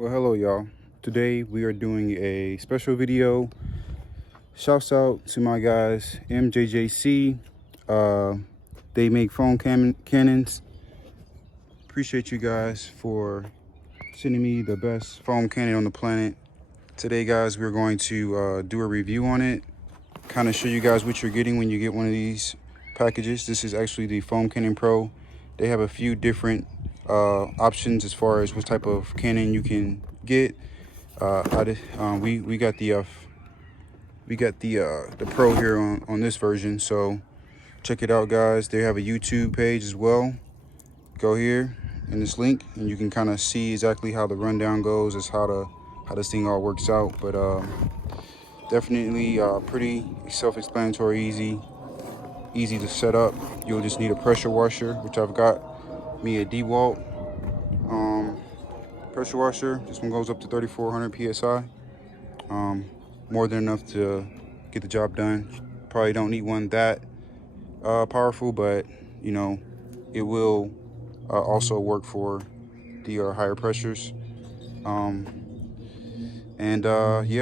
Well, hello y'all. Today we are doing a special video. Shouts out to my guys MJJC. They make phone cannons. Appreciate you guys for sending me the best foam cannon on the planet. Today guys, we're going to do a review on it, kind of show you guys what you're getting when you get one of these packages. This is actually the Foam Cannon Pro. They have a few different options as far as what type of cannon you can get. We got the Pro here on this version, so check it out guys. They have a YouTube page as well. Go here in this link and you can kind of see exactly how the rundown goes, as how this thing all works out. But definitely pretty self-explanatory, easy to set up. You'll just need a pressure washer, which I've got me a DeWalt pressure washer. This one goes up to 3400 psi. More than enough to get the job done. Probably don't need one that powerful, but you know, it will also work for the higher pressures. Yeah,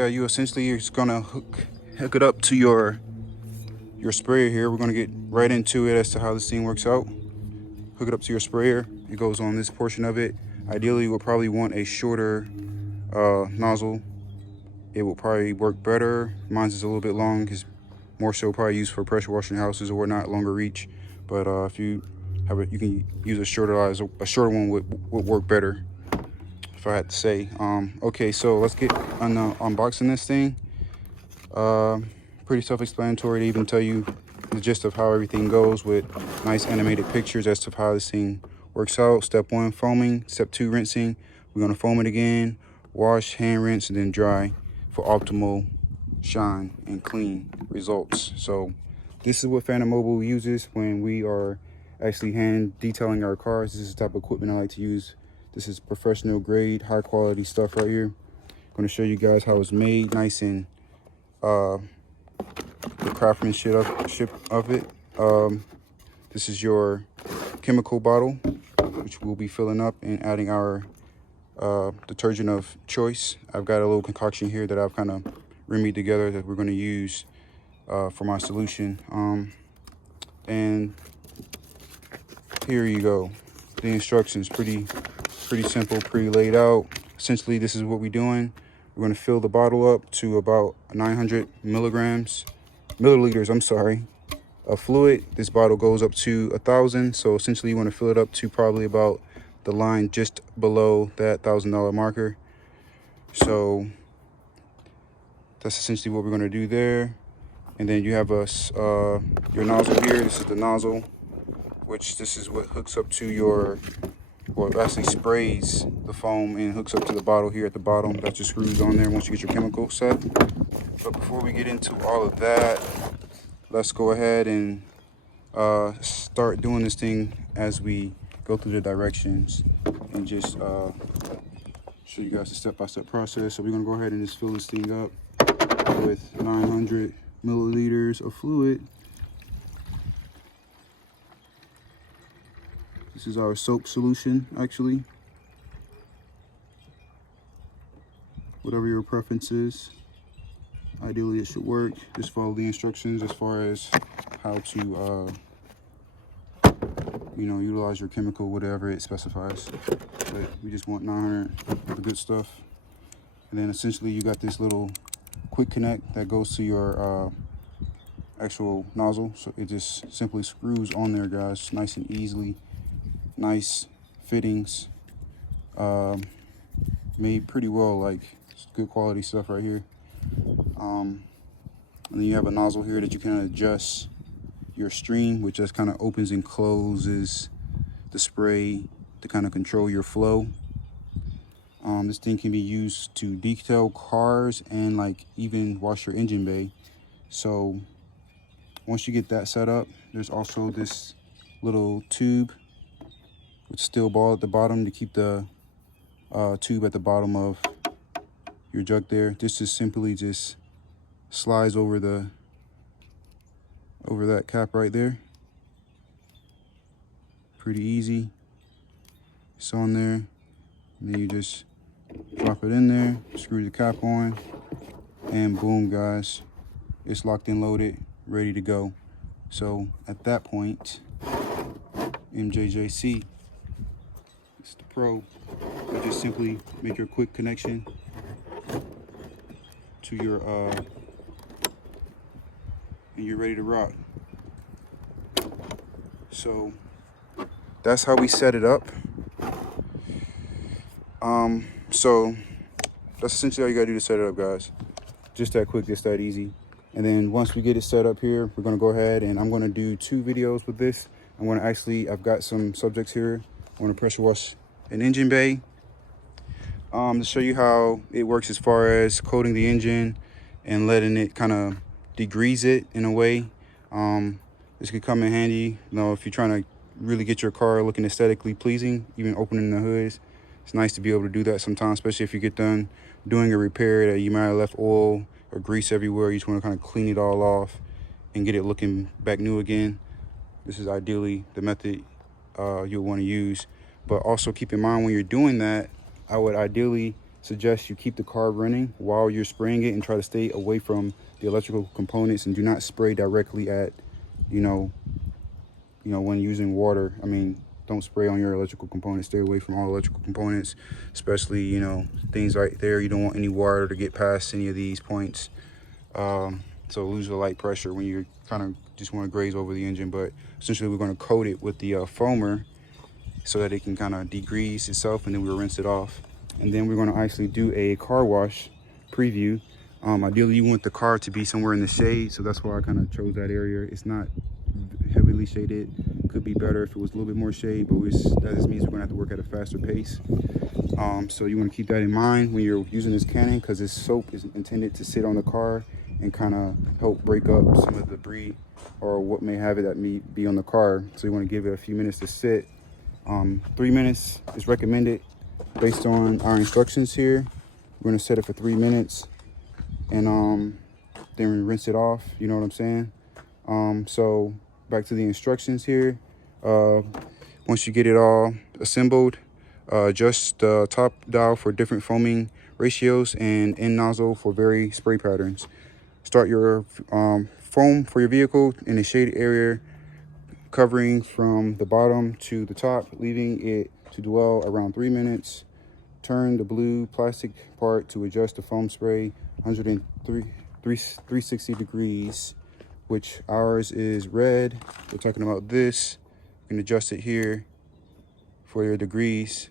you essentially are just gonna hook it up to your sprayer here. We're gonna get right into it as to how this thing works out. Hook it up to your sprayer. It goes on this portion of it. Ideally, you will probably want a shorter nozzle. It will probably work better. Mine's is a little bit long, because more so probably used for pressure washing houses or whatnot, longer reach. But if you have it, you can use a shorter one would work better, if I had to say. Okay, so let's get on unboxing this thing. Pretty self-explanatory. They even tell you the gist of how everything goes with nice animated pictures as to how this thing works out. Step 1, foaming. Step 2, rinsing. We're going to foam it again, wash, hand rinse, and then dry for optimal shine and clean results. So this is what Phantom Mobile uses when we are actually hand detailing our cars. This is the type of equipment I like to use. This is professional grade, high quality stuff right here. I'm going to show you guys how it's made, nice and the craftsmanship of it. This is your chemical bottle, which we'll be filling up and adding our detergent of choice. I've got a little concoction here that I've kind of remedied together that we're going to use for my solution. And here you go. The instructions, pretty simple, pretty laid out. Essentially, this is what we're doing. We're going to fill the bottle up to about 900 milliliters, I'm sorry, of fluid. This bottle goes up to 1,000. So essentially, you want to fill it up to probably about the line just below that $1,000 marker. So that's essentially what we're going to do there. And then you have your nozzle here. This is the nozzle, which this is what hooks up to your, well, it actually sprays the foam and hooks up to the bottle here at the bottom. That just screws on there once you get your chemical set. But before we get into all of that, let's go ahead and start doing this thing as we go through the directions and just show you guys the step-by-step process. So we're gonna go ahead and just fill this thing up with 900 milliliters of fluid. This is our soap solution, actually. Whatever your preference is, ideally it should work. Just follow the instructions as far as how to utilize your chemical, whatever it specifies. But we just want 900 of the good stuff. And then essentially you got this little quick connect that goes to your actual nozzle. So it just simply screws on there, guys, nice and easily. Nice fittings, made pretty well, like good quality stuff right here. And then you have a nozzle here that you can adjust your stream, which just kind of opens and closes the spray to kind of control your flow. This thing can be used to detail cars and like even wash your engine bay. So once you get that set up, there's also this little tube with steel ball at the bottom to keep the tube at the bottom of your jug there. This just simply just slides over that cap right there. Pretty easy. It's on there. And then you just Drop it in there, screw the cap on, and boom, guys, it's locked and loaded, ready to go. So at that point, MJJC, it's the Pro. You just simply make your quick connection to your and you're ready to rock. So that's how we set it up. So that's essentially all you gotta do to set it up, guys. Just that quick, just that easy. And then once we get it set up here, we're gonna go ahead and I'm gonna do 2 videos with this. I've got some subjects here. I wanna pressure wash an engine bay to show you how it works as far as coating the engine and letting it kind of degrease it in a way. This could come in handy, you know, if you're trying to really get your car looking aesthetically pleasing, even opening the hoods. It's nice to be able to do that sometimes, especially if you get done doing a repair that you might have left oil or grease everywhere. You just want to kind of clean it all off and get it looking back new again. This is ideally the method you'll want to use. But also keep in mind when you're doing that, I would ideally suggest you keep the car running while you're spraying it and try to stay away from the electrical components and do not spray directly at, you know, when using water. I mean, don't spray on your electrical components. Stay away from all electrical components, especially, you know, things right there. You don't want any water to get past any of these points. So lose the light pressure when you kind of just want to graze over the engine. But essentially we're going to coat it with the foamer so that it can kind of degrease itself, and then we'll rinse it off. And then we're going to actually do a car wash preview. Ideally you want the car to be somewhere in the shade, so that's why I kind of chose that area. It's not heavily shaded. Could be better if it was a little bit more shade, but that just means we're gonna have to work at a faster pace. So you want to keep that in mind when you're using this canning, because this soap is intended to sit on the car and kind of help break up some of the debris or what may have it that may be on the car. So you want to give it a few minutes to sit. 3 minutes is recommended based on our instructions here. We're gonna set it for 3 minutes and then we rinse it off, you know what I'm saying? So back to the instructions here. Once you get it all assembled, adjust the top dial for different foaming ratios and end nozzle for varied spray patterns. Start your foam for your vehicle in a shaded area, covering from the bottom to the top, leaving it to dwell around 3 minutes. Turn the blue plastic part to adjust the foam spray 360 degrees, which ours is red. We're talking about this. You can adjust it here for your degrees.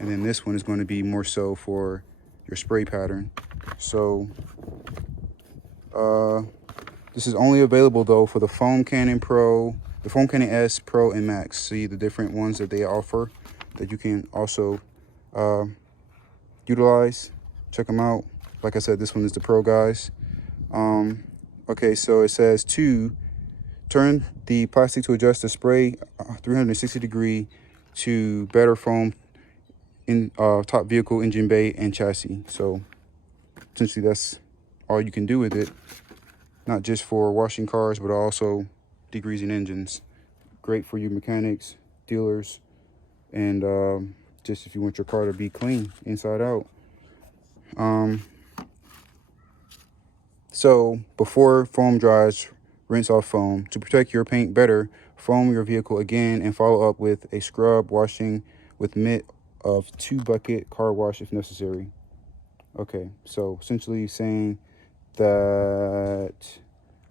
And then this one is going to be more so for your spray pattern. So this is only available though for the Foam Cannon Pro, the Foam Cannon S, Pro, and Max. See the different ones that they offer that you can also utilize. Check them out. Like I said, this one is the Pro, guys. Okay, so it says to turn the plastic to adjust the spray 360 degree to better foam in top vehicle engine bay and chassis. So essentially that's all you can do with it, not just for washing cars but also degreasing engines. Great for you mechanics, dealers, and just if you want your car to be clean inside out. So before foam dries, rinse off foam. To protect your paint better, foam your vehicle again and follow up with a scrub washing with mitt of 2-bucket car wash if necessary. Okay, so essentially saying that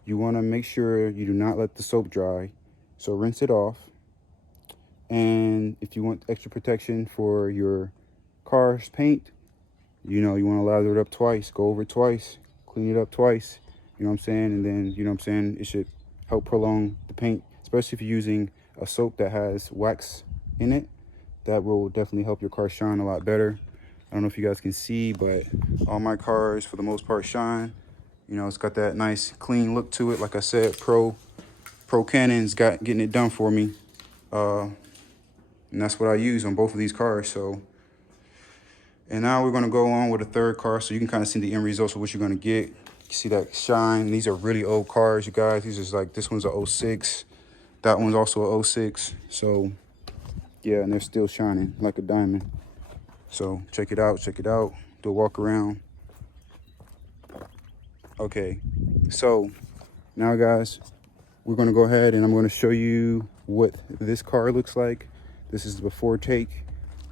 you want to make sure you do not let the soap dry. So rinse it off. And if you want extra protection for your car's paint, you know, you want to lather it up twice, go over it twice, clean it up twice, you know what I'm saying? And then, you know what I'm saying, it should help prolong the paint, especially if you're using a soap that has wax in it. That will definitely help your car shine a lot better. I don't know if you guys can see, but all my cars, for the most part, shine. You know, it's got that nice, clean look to it. Like I said, Pro Cannon's getting it done for me. And that's what I use on both of these cars, so. And now we're gonna go on with a third car so you can kind of see the end results of what you're gonna get. You see that shine. These are really old cars, you guys. These are like, this one's a 06. That one's also a 06. So yeah, and they're still shining like a diamond. So check it out, do a walk around. Okay, so now guys, we're gonna go ahead and I'm gonna show you what this car looks like. This is the before take.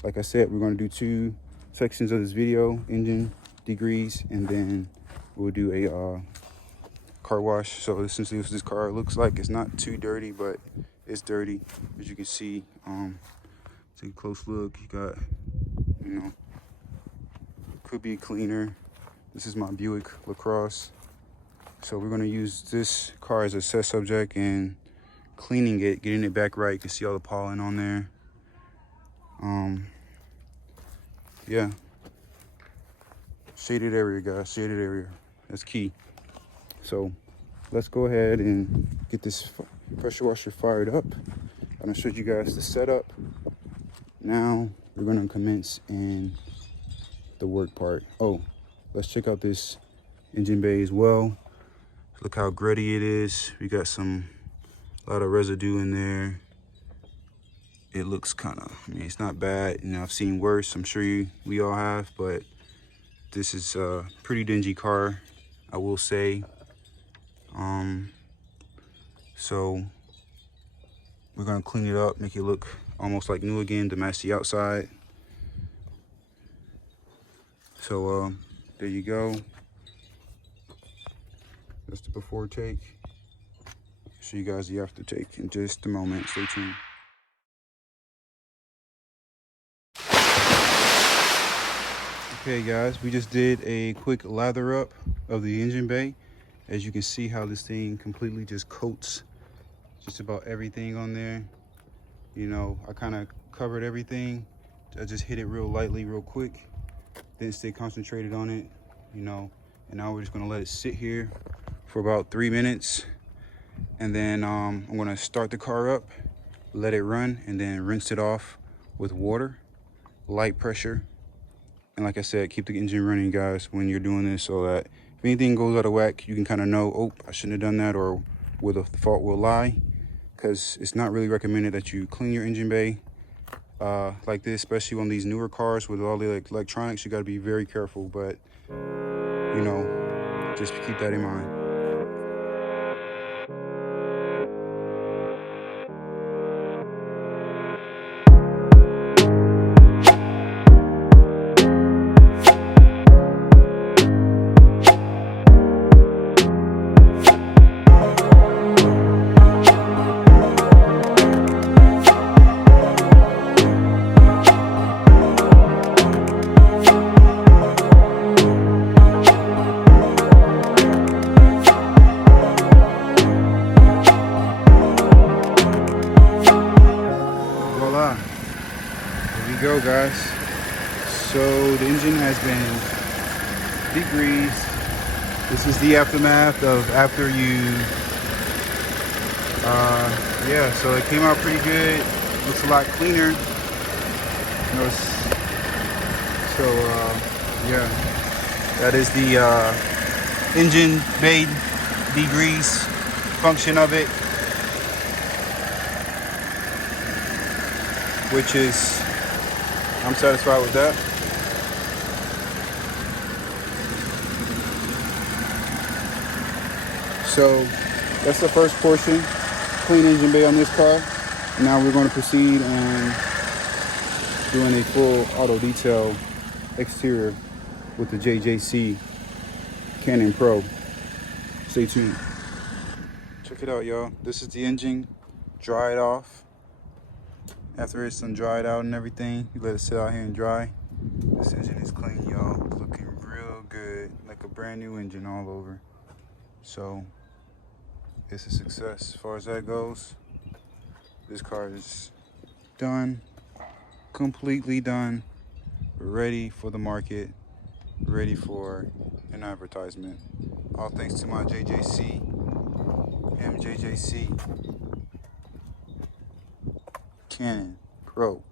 Like I said, we're gonna do 2 sections of this video: engine, degrease, and then we'll do a car wash. So essentially what this car looks like. It's not too dirty, but it's dirty, as you can see. Take a close look. You got, you know, could be cleaner. This is my Buick LaCrosse. So we're gonna use this car as a test subject and cleaning it, getting it back right. You can see all the pollen on there. Yeah. Shaded area, guys, shaded area. That's key. So let's go ahead and get this pressure washer fired up. I showed you guys the setup. Now we're gonna commence in the work part. Oh, let's check out this engine bay as well. Look how gritty it is. We got a lot of residue in there. It looks I mean, it's not bad. You know, I've seen worse. I'm sure we all have, but this is a pretty dingy car, I will say. So we're gonna clean it up, make it look almost like new again to match the outside. So there you go. That's the before take. Show you guys the after take in just a moment. Stay tuned. Okay guys, we just did a quick lather up of the engine bay. As you can see how this thing completely just coats just about everything on there. You know, I kind of covered everything. I just hit it real lightly, real quick. Didn't stay concentrated on it, you know. And now we're just gonna let it sit here for about 3 minutes. And then I'm gonna start the car up, let it run, and then rinse it off with water, light pressure. And like I said, keep the engine running, guys, when you're doing this, so that if anything goes out of whack, you can kind of know, oh, I shouldn't have done that, or where the fault will lie. Because it's not really recommended that you clean your engine bay like this, especially on these newer cars with all the electronics. You got to be very careful, but you know, just keep that in mind. Go, guys. So the engine has been degreased. This is the aftermath of after you yeah, so it came out pretty good. Looks a lot cleaner. So yeah, that is the engine bay degrease function of it, which is, I'm satisfied with that. So that's the first portion, clean engine bay on this car. Now we're going to proceed and doing a full auto detail exterior with the MJJC Canon Pro. Stay tuned. Check it out, y'all. This is the engine, dried off. After it's done dried out and everything, you let it sit out here and dry. This engine is clean, y'all. Looking real good, like a brand new engine all over. So it's a success as far as that goes. This car is done, completely done, ready for the market, ready for an advertisement. All thanks to my MJJC Canon Pro.